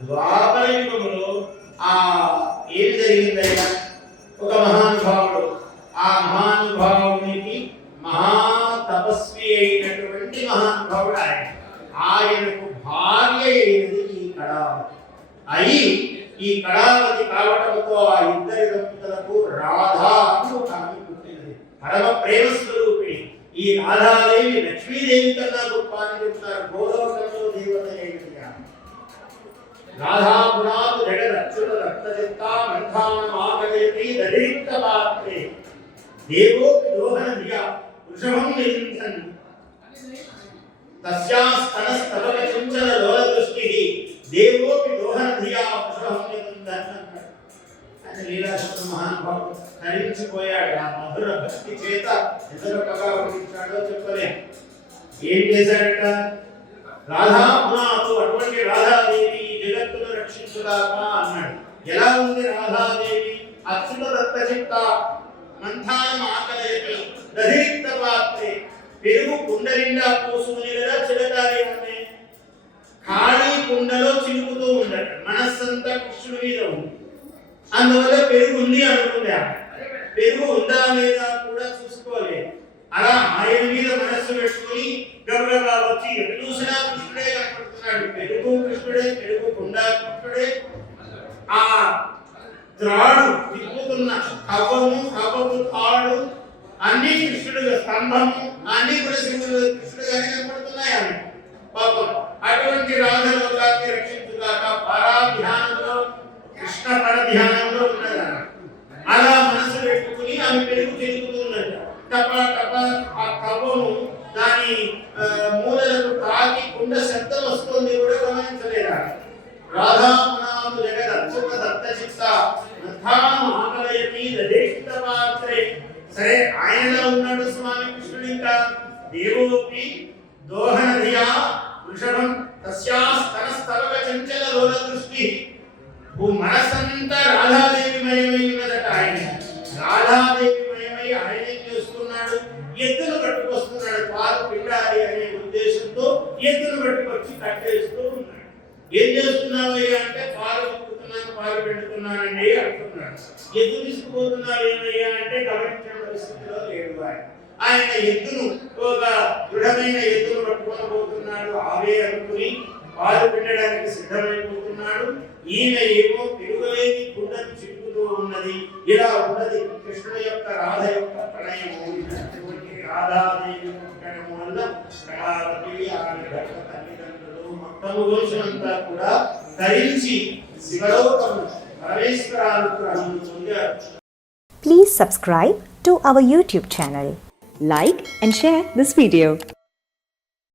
ద్వాపర యుగంలో ఆ ఏం జరిగిందయ్యా, ఒక మహానుభావుడు, ఆ మహానుభావునికి మహా తపస్వి అయినటువంటి మహానుభావుడు ఆయనకు భార్య అయినది ఈ కళావతి. అయి ఈ కళావతి కావటంతో ఆ ఇద్దరి దంపతులకు రాధా అని ఒక ఆమె పుట్టినది. పరమ ప్రేమ స్వరూపిణి ఈ రాధాదేవి లక్ష్మీదేవి కన్నా గొప్ప అని చెప్తారు. గోలోకంలో దేవత అయినదిగా రాధా గుణాలు జగదచ్యుత రక్తచిత్తా మంథానమాగలేతి దరిక్త పాత్రే దేవోపి దోహన ధియా వృషభం నిరింధన్ తస్యాస్తనస్తవక చించల లోల దృష్టి దేవోపి దోహన ధియా వృషభం నిరింధన్ అని లీలాశుద్ధ మహానుభావుడు ధరించిపోయాడు. ఆ మధుర భక్తి చేత ఎంతగా వర్ణించాడో చెప్పలేం. ఏం చేశాడట? రాధా గుణాలు, అటువంటి రాధాదేవి జగత్తును రక్షించుగాక అన్నాడు. ఎలా ఉంది రాధాదేవి? అచ్యుత దత్తచిత్త మంథానం ఆకలేతి దధిక్త పాత్రే పెరుగు కుండ నిండా పోసుకుని కదా చిలకాలి అంటే ఖాళీ కుండలో చిలుకుతూ ఉండట. మనస్సంతా కృష్ణుడి మీద ఉంది. అందువల్ల పెరుగు ఉంది అనుకుందా, పెరుగు ఉందా లేదా కూడా చూసుకోలేదు. అలా ఆయన మీద మనస్సు పెట్టుకుని గబగబా వచ్చి ఎటు చూసినా కృష్ణుడే కనపడుతున్నాడు. పెరుగు కృష్ణుడే, పెరుగు కుండ కృష్ణుడే, ఆ త్రాడు తిప్పుతున్న కవ్వము తాడు అన్ని కృష్ణుడుగా, స్తంభము అన్ని కూడా కృష్ణుడుగానే కనపడుతున్నాయి ఆమె. పాపం అటువంటి రాధలోకాన్ని రక్షించుగాక పరాధ్యానంలో, కృష్ణ పరధ్యానంలో ఉన్నదా. అలా మనసు పెట్టుకుని ఆమె పెరుగు తిరుగుతున్నట. టప టప ఆ కవ్వము దాని మూలలకు తాకి కుండ శబ్దం వస్తుంది కూడా గమనించలేదా. రాధా గుణాలు జగద్ అచ్యుత దత్తచిత్త మంథానం ఆకలయతి దధిక్త పాత్రే. సరే, ఆయనలో ఉన్నాడు స్వామి కృష్ణుడు. ఇంకా దేవోపి దోహన ధియా వృషభం తస్యాస్తనస్తవక చంచల లోల దృష్టి. మనసంతా రాధాదేవి మయమై ఉన్నదట. ఆయన రాధాదేవి మయమై ఆయన ఏం చేస్తున్నాడు? ఎద్దును పట్టుకొస్తున్నాడు. పాలు పిండాలి అనే ఉద్దేశంతో ఎద్దును పట్టుకొచ్చి కట్టేస్తూ ఉన్నాడు. ఏం చేస్తున్నావయ్యా అంటే పాలు పట్టుకున్నాను, పాలు పెట్టుకున్నానండి అంటున్నాడు. ఎద్దు తీసుకుపోతున్నావు ఏమయ్యా అంటే గమనించిన పరిస్థితిలో లేడు. ఆయన ఎద్దును, ఒక దృఢమైన ఎద్దును పట్టుకొని పోతున్నాడు. ఆవే అనుకుని పాలు పిండడానికి సిద్ధమైపోతున్నాడు. ఈమె ఏమో పెరుగులేని కుండను చిక్కుతూ ఉన్నది. ఇలా ఉన్నది కృష్ణుడు యొక్క రాధ యొక్క ప్రణయము. రాధాదేవి పుట్టడం వల్ల కళావతి ఆమె భర్త తల్లిదండ్రులు మొత్తము వంశమంతా కూడా ధరించి శివలోకము పరమేశ్వరానుగ్రహము పొందారు. Please subscribe to our YouTube channel. Like and share this video.